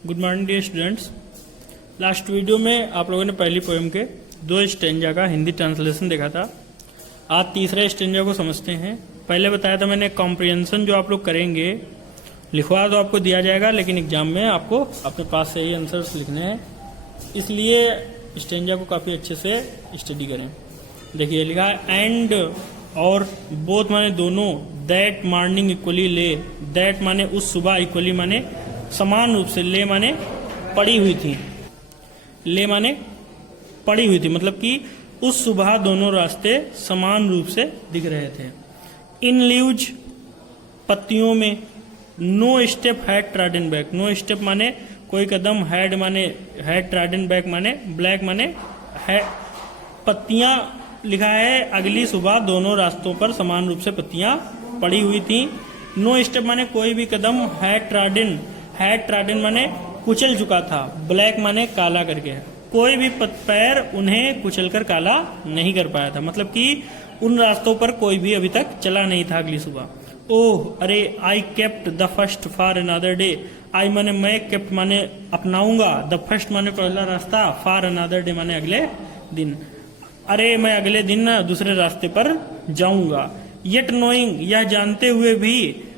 Good morning dear students. Last video में आप लोगों ने पहली पोएम के 2 स्टेंजा का हिंदी ट्रांसलेशन देखा था। आज तीसरे स्टेंजा को समझते हैं। पहले बताया था मैंने कॉम्प्रिहेंशन जो आप लोग करेंगे, लिखवा तो आपको दिया जाएगा, लेकिन एग्जाम में आपको अपने पास से ही आंसर्स लिखने हैं, इसलिए स्टेंजा को काफ़ी अच्छे से स्टडी करें। देखिए लिखा है एंड और बोथ माने दोनों, दैट मॉर्निंग इक्वली ले, दैट माने उस सुबह, इक्वली माने समान रूप से, ले माने पड़ी हुई थी, ले माने पड़ी हुई थी, मतलब कि उस सुबह दोनों रास्ते समान रूप से दिख रहे थे। इन लीव्स पत्तियों में, no step had trodden back, no step माने कोई कदम, हैड माने हैड ट्रॉडन बैक माने ब्लैक माने है, पत्तियां लिखा है अगली सुबह दोनों रास्तों पर समान रूप से पत्तियां पड़ी हुई थी। नो स्टेप माने कोई भी कदम, हैड ट्रॉडन माने कुचल चुका था, ब्लैक माने काला करके, कोई भी पैर उन्हें कुचलकर काला नहीं कर पाया था, मतलब कि उन रास्तों पर कोई भी अभी तक चला नहीं था अगली सुबह। ओह अरे, I kept the first for another day, I माने मैं, केप्ट माने अपनाऊंगा, द फर्स्ट माने पहला रास्ता, फॉर अनदर डे माने अगले दिन, अरे मैं अगले दिन दूसरे रास्ते पर जाऊंगा। येट नोइंग, यह जानते हुए भी,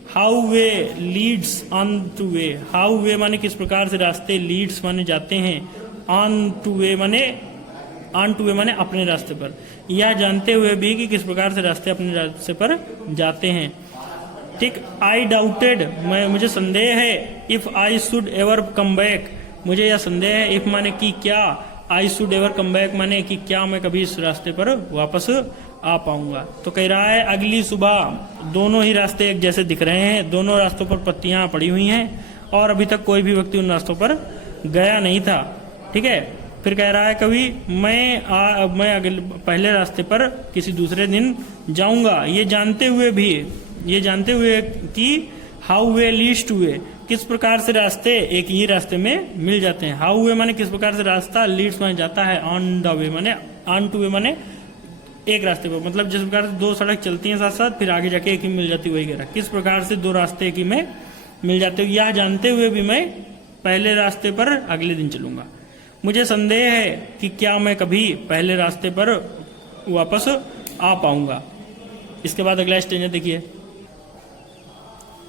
how way leads on to way, how way माने किस प्रकार से रास्ते, लीड्स माने जाते हैं, ऑन टू वे माने ऑन टू वे माने अपने रास्ते पर, यह जानते हुए भी कि किस प्रकार से रास्ते अपने रास्ते पर जाते हैं। ठीक, आई डाउटेड, मुझे संदेह है, if I should ever come back, मुझे यह संदेह है, इफ माने कि क्या, I should ever come back माने कि क्या मैं कभी इस रास्ते पर वापस आ पाऊंगा। तो कह रहा है अगली सुबह दोनों ही रास्ते एक जैसे दिख रहे हैं, दोनों रास्तों पर पत्तियां पड़ी हुई हैं और अभी तक कोई भी व्यक्ति उन रास्तों पर गया नहीं था। ठीक है, फिर कह रहा है कभी मैं अगले पहले रास्ते पर किसी दूसरे दिन जाऊंगा, ये जानते हुए कि how way leads two way, किस प्रकार से रास्ते एक ही रास्ते में मिल जाते हैं। हाउ वे माने किस प्रकार से रास्ता, लीड्स माने जाता है, ऑन द वे माने ऑन टू वे माने एक रास्ते पर, मतलब जिस प्रकार से 2 सड़क चलती हैं साथ साथ, फिर आगे जाके एक ही मिल जाती है, वही कह रहा किस प्रकार से 2 रास्ते एक ही में मिल जाते हैं। यह जानते हुए भी मैं पहले रास्ते पर अगले दिन चलूंगा, मुझे संदेह है कि क्या मैं कभी पहले रास्ते पर वापस आ पाऊंगा। इसके बाद अगला स्टेंजा देखिए,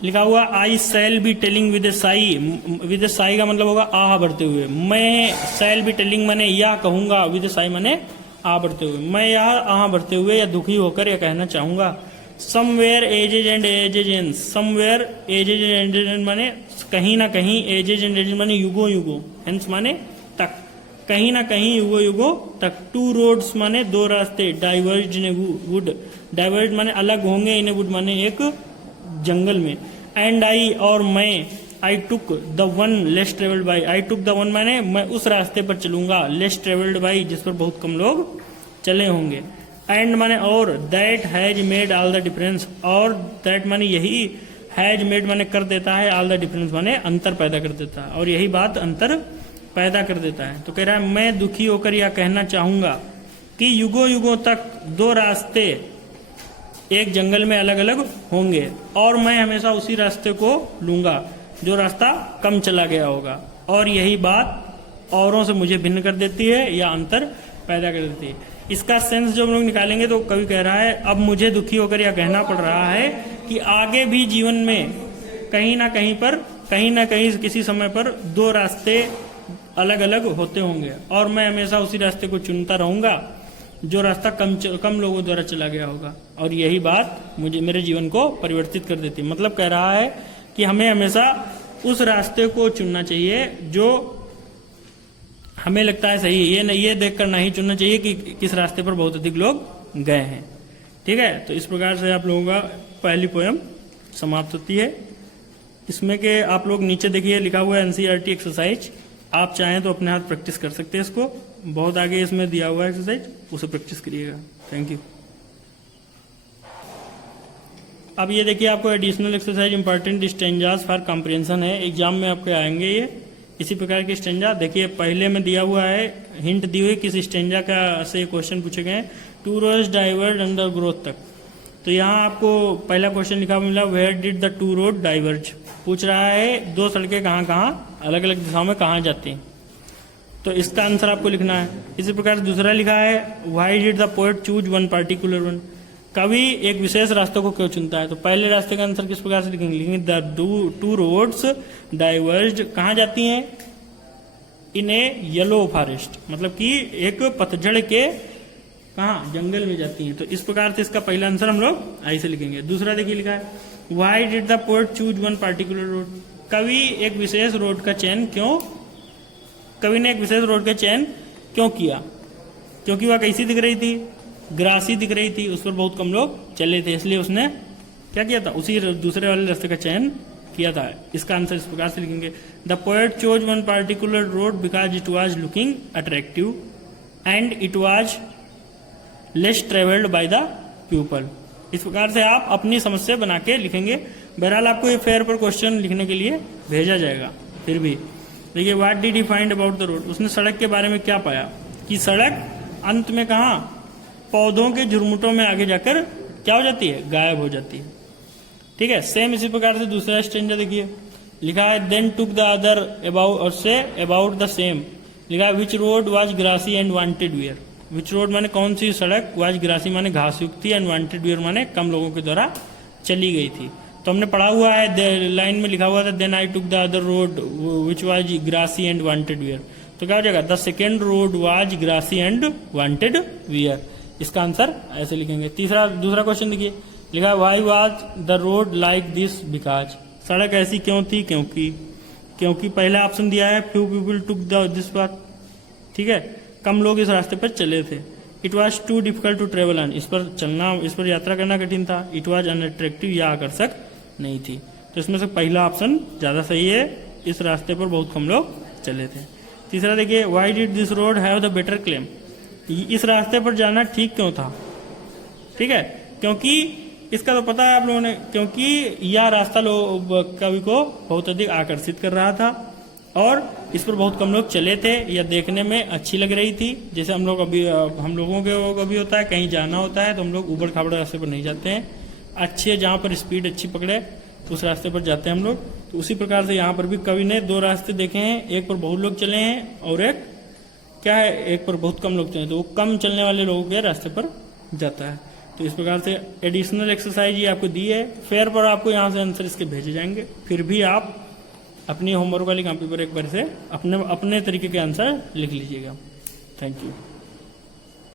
लिखा हुआ I shall be telling with a sigh, with a sigh का मतलब होगा आह भरते हुए, मैं सैल बी टेलिंग माने या कहूंगा, विद ए साई माने आ भरते हुए, मैं यह आह भरते हुए या दुखी होकर यह कहना चाहूंगा। Somewhere edges and edges and, somewhere edges and edges माने कहीं ना कहीं, एजेज एंड एजेज माने युगो युगो, हेंस माने तक, कहीं ना कहीं युगो युगो तक। 2 रोड्स माने 2 रास्ते, diverge in A would, diverge माने अलग होंगे, इन ए वुड माने एक जंगल में। एंड आई और मैं, I took the one less travelled by, I took the one माने मैं उस रास्ते पर चलूंगा, लेस ट्रेवल्ड बाई जिस पर बहुत कम लोग चले होंगे। एंड माने और, that has made all the difference, और दैट माने यही, हैज मेड माने कर देता है, ऑल द डिफरेंस माने अंतर पैदा कर देता है, और यही बात अंतर पैदा कर देता है। तो कह रहा है मैं दुखी होकर यह कहना चाहूंगा कि युगों युगों तक 2 रास्ते एक जंगल में अलग अलग होंगे और मैं हमेशा उसी रास्ते को लूंगा जो रास्ता कम चला गया होगा, और यही बात औरों से मुझे भिन्न कर देती है या अंतर पैदा कर देती है। इसका सेंस जब हम लोग निकालेंगे तो कवि कह रहा है अब मुझे दुखी होकर यह कहना पड़ रहा है कि आगे भी जीवन में कहीं ना कहीं किसी समय पर 2 रास्ते अलग अलग होते होंगे और मैं हमेशा उसी रास्ते को चुनता रहूंगा जो रास्ता कम लोगों द्वारा चला गया होगा, और यही बात मुझे मेरे जीवन को परिवर्तित कर देती है। मतलब कह रहा है कि हमें हमेशा उस रास्ते को चुनना चाहिए जो हमें लगता है सही, ये देखकर नहीं चुनना चाहिए कि किस रास्ते पर बहुत अधिक लोग गए हैं। ठीक है, तो इस प्रकार से आप लोगों का पहली पोएम समाप्त होती है। इसमें के आप लोग नीचे देखिए लिखा हुआ है एनसीईआरटी एक्सरसाइज, आप चाहें तो अपने हाथ प्रैक्टिस कर सकते हैं, इसको बहुत आगे इसमें दिया हुआ है एक्सरसाइज, उसे प्रैक्टिस करिएगा। Thank you. अब ये देखिए आपको additional exercise important stanzas for comprehension है, एग्जाम में आपके आएंगे ये इसी प्रकार के स्टेंजा। देखिए पहले में दिया हुआ है, हिंट दी हुई किस स्टेंजा का से क्वेश्चन पूछे गए हैं, 2 रोज डाइवर्ड अंडर ग्रोथ तक। तो यहाँ आपको पहला क्वेश्चन लिखा हुआ मिला, where did the two road diverge. पूछ रहा है दो सड़कें कहाँ कहाँ अलग अलग दिशाओं में कहाँ जाती हैं, तो इसका आंसर आपको लिखना है। इसी प्रकार से दूसरा लिखा है, why did the poet choose one particular one. कवि एक विशेष रास्ते को क्यों चुनता है, तो पहले रास्ते का आंसर किस प्रकार से लिखेंगे, द टू रोड्स डाइवर्ज कहाँ जाती हैं, इन ए येलो फॉरेस्ट, मतलब कि एक पतझड़ के कहाँ जंगल में जाती हैं। तो इस प्रकार से इसका पहला आंसर हम लोग ऐसे लिखेंगे। दूसरा देखिए लिखा है, why did the poet choose one particular road. कवि एक विशेष रोड का चयन क्यों, कवि ने एक विशेष रोड का चयन क्यों किया, क्योंकि वह कैसी दिख रही थी, ग्रासी दिख रही थी, उस पर बहुत कम लोग चले थे, इसलिए उसने क्या किया था, उसी दूसरे वाले रास्ते का चयन किया था। इसका आंसर इस प्रकार से लिखेंगे, the poet chose one particular road because it was looking attractive and it was less travelled by the people. इस प्रकार से आप अपनी समस्या बना के लिखेंगे। बहरहाल आपको ये फेयर पर क्वेश्चन लिखने के लिए भेजा जाएगा। फिर भी देखिए, what did he find about the road, उसने सड़क के बारे में क्या पाया कि सड़क अंत में कहाँ, पौधों के झुरमुटों में आगे जाकर क्या हो जाती है, गायब हो जाती है। ठीक है, सेम इसी प्रकार से दूसरा स्टेंजा देखिए, लिखा है then took the other about और से अबाउट द सेम। लिखा है which road was grassy and wanted wear. Which road माने कौन सी सड़क, वाज ग्रासी माने घास युक्त थी, एंड वांटेड वेयर माने कम लोगों के द्वारा चली गई थी। तो हमने पढ़ा हुआ है, लाइन में लिखा हुआ था then I took the other road which was grassy and wanted wear. तो क्या हो जाएगा, the second road was grassy and wanted wear. इसका आंसर ऐसे लिखेंगे। दूसरा क्वेश्चन देखिए, लिखा why was the road like this because. सड़क ऐसी क्यों थी, क्योंकि पहला ऑप्शन दिया है few people took this path. ठीक है, कम लोग इस रास्ते पर चले थे। It was too difficult to travel on, इस पर यात्रा करना कठिन था। इट वॉज अनअट्रैक्टिव, या आकर्षक नहीं थी। तो इसमें से पहला ऑप्शन ज्यादा सही है, इस रास्ते पर बहुत कम लोग चले थे। तीसरा देखिए, why did this road have the better claim. इस रास्ते पर जाना ठीक क्यों था, ठीक है, क्योंकि इसका तो पता है आप लोगों ने, क्योंकि यह रास्ता कवि को बहुत अधिक आकर्षित कर रहा था और इस पर बहुत कम लोग चले थे, यह देखने में अच्छी लग रही थी। जैसे हम लोगों के कभी होता है कहीं जाना होता है तो हम लोग उबड़ खाबड़ रास्ते पर नहीं जाते हैं, अच्छे जहाँ पर स्पीड अच्छी पकड़े उस रास्ते पर जाते हैं हम लोग। तो उसी प्रकार से यहाँ पर भी कवि ने दो रास्ते देखे हैं, एक पर बहुत लोग चले हैं और एक क्या है, एक पर बहुत कम लोग चले, तो वो कम चलने वाले लोगों के रास्ते पर जाता है। तो इस प्रकार से एडिशनल एक्सरसाइज ये आपको दी है। फेयर पर आपको यहाँ से आंसर इसके भेजे जाएंगे, फिर भी आप अपनी होमवर्क वाली कॉपी पर एक बार से अपने तरीके के आंसर लिख लीजिएगा। Thank you.